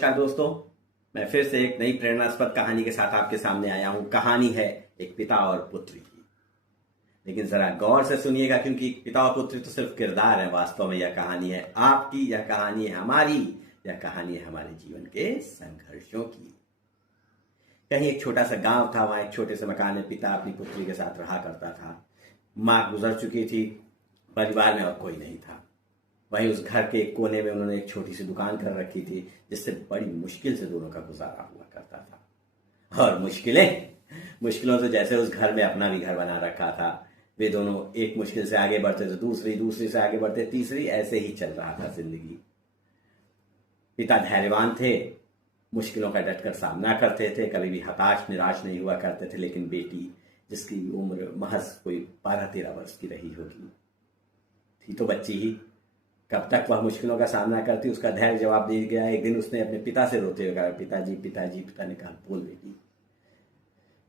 नमस्कार दोस्तों, मैं फिर से एक नई प्रेरणास्पद कहानी के साथ आपके सामने आया हूं। कहानी है एक पिता और पुत्र की। लेकिन जरा गौर से सुनिएगा, क्योंकि पिता और पुत्र तो सिर्फ किरदार है। वास्तव में यह कहानी है आपकी, यह कहानी है हमारी, यह कहानी है हमारे जीवन के संघर्षों की। कहीं एक छोटा सा गांव था। वहां एक छोटे से मकान में पिता अपनी पुत्री के साथ रहा करता था। माँ गुजर चुकी थी, परिवार में और कोई नहीं था। वहीं उस घर के एक कोने में उन्होंने एक छोटी सी दुकान कर रखी थी, जिससे बड़ी मुश्किल से दोनों का गुजारा हुआ करता था। और मुश्किलों से जैसे उस घर में अपना भी घर बना रखा था। वे दोनों एक मुश्किल से आगे बढ़ते तो दूसरी से आगे बढ़ते तीसरी, ऐसे ही चल रहा था जिंदगी। पिता धैर्यवान थे, मुश्किलों का डटकर सामना करते थे, कभी भी हताश निराश नहीं हुआ करते थे। लेकिन बेटी, जिसकी उम्र महज कोई 12-13 वर्ष की रही होगी, थी तो बच्ची ही, कब तक वह मुश्किलों का सामना करती, उसका धैर्य जवाब दे गया। एक दिन उसने अपने पिता से रोते हुए कहा, पिताजी पिताजी। पिता ने कहा, बोल बेटी।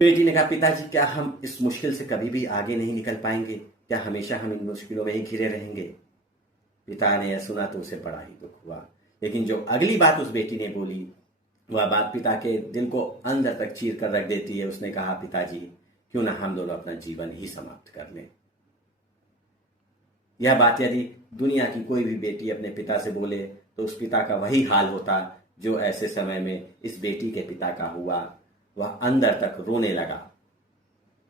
बेटी ने कहा, पिताजी क्या हम इस मुश्किल से कभी भी आगे नहीं निकल पाएंगे? क्या हमेशा हम इन मुश्किलों में ही घिरे रहेंगे? पिता ने यह सुना तो उसे बड़ा ही दुख हुआ। लेकिन जो अगली बात उस बेटी ने बोली, वह बात पिता के दिल को अंदर तक चीर कर रख देती है। उसने कहा, पिताजी क्यों ना हम दोनों अपना जीवन ही समाप्त कर लें। यह बात यदि दुनिया की कोई भी बेटी अपने पिता से बोले तो उस पिता का वही हाल होता जो ऐसे समय में इस बेटी के पिता का हुआ। वह अंदर तक रोने लगा।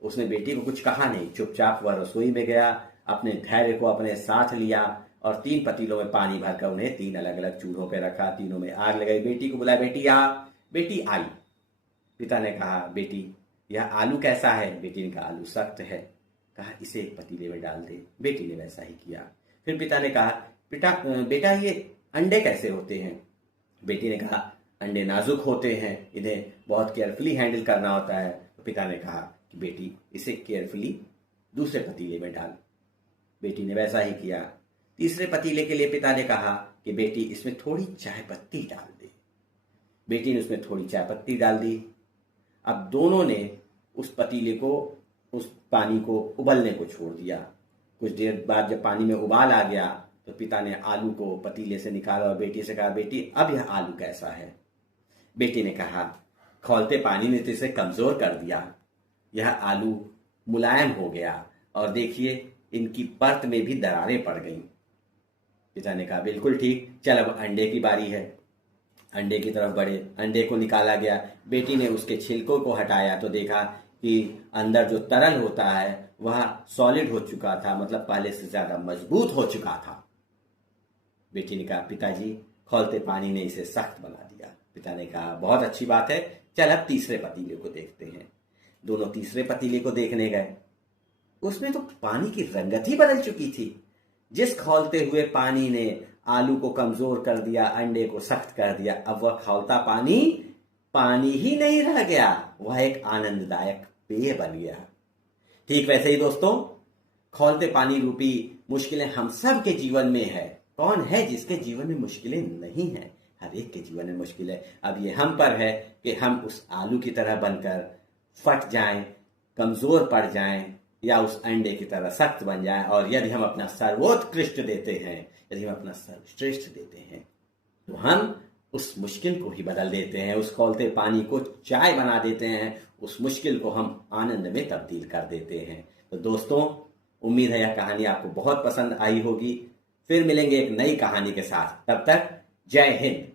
उसने बेटी को कुछ कहा नहीं, चुपचाप वह रसोई में गया, अपने धैर्य को अपने साथ लिया और 3 पतीलों में पानी भरकर उन्हें 3 अलग अलग चूल्हों पर रखा। तीनों में आग लगाई। बेटी को बुलाया, बेटी आ। बेटी आई। पिता ने कहा, बेटी यह आलू कैसा है? बेटी ने कहा, आलू सख्त है। कहा, इसे एक पतीले में डाल दे। बेटी ने वैसा ही किया। फिर पिता ने कहा, बेटा ये अंडे कैसे होते हैं? बेटी ने कहा, अंडे नाजुक होते हैं, इन्हें बहुत केयरफुली हैंडल करना होता है। तो पिता ने कहा कि बेटी इसे केयरफुली दूसरे पतीले में डाल। बेटी ने वैसा ही किया। तीसरे पतीले के लिए पिता ने कहा कि बेटी इसमें थोड़ी चाय पत्ती डाल दे। बेटी ने उसमें थोड़ी चाय पत्ती डाल दी। अब दोनों ने उस पतीले को, उस पानी को उबलने को छोड़ दिया। कुछ देर बाद जब पानी में उबाल आ गया तो पिता ने आलू को पतीले से निकाला और बेटी से कहा, बेटी अब यह आलू कैसा है? बेटी ने कहा, खौलते पानी ने तो इसे कमजोर कर दिया। यह आलू मुलायम हो गया और देखिए इनकी परत में भी दरारें पड़ गईं। पिता ने कहा, बिल्कुल ठीक, चल अब अंडे की बारी है। अंडे की तरफ बढ़े। अंडे को निकाला गया। बेटी ने उसके छिलकों को हटाया तो देखा कि अंदर जो तरल होता है वह सॉलिड हो चुका था, मतलब पहले से ज्यादा मजबूत हो चुका था। बेटी ने कहा, पिताजी खौलते पानी ने इसे सख्त बना दिया। पिता ने कहा, बहुत अच्छी बात है, चल अब तीसरे पतीले को देखते हैं। दोनों तीसरे पतीले को देखने गए। उसमें तो पानी की रंगत ही बदल चुकी थी। जिस खौलते हुए पानी ने आलू को कमजोर कर दिया, अंडे को सख्त कर दिया, अब वह खौलता पानी पानी ही नहीं रह गया, वह एक आनंददायक पेय बन गया। ठीक वैसे ही दोस्तों, खौलते पानी रूपी मुश्किलें हम सब के जीवन में है। कौन है जिसके जीवन में मुश्किलें नहीं है? हर एक के जीवन में मुश्किल है। अब ये हम पर है कि हम उस आलू की तरह बनकर फट जाएं, कमजोर पड़ जाएं, या उस अंडे की तरह सख्त बन जाएं। और यदि हम अपना सर्वोत्कृष्ट देते हैं, यदि हम अपना सर्वश्रेष्ठ देते हैं, तो हम उस मुश्किल को ही बदल देते हैं। उस खौलते पानी को चाय बना देते हैं। उस मुश्किल को हम आनंद में तब्दील कर देते हैं। तो दोस्तों, उम्मीद है यह कहानी आपको बहुत पसंद आई होगी। फिर मिलेंगे एक नई कहानी के साथ। तब तक जय हिंद।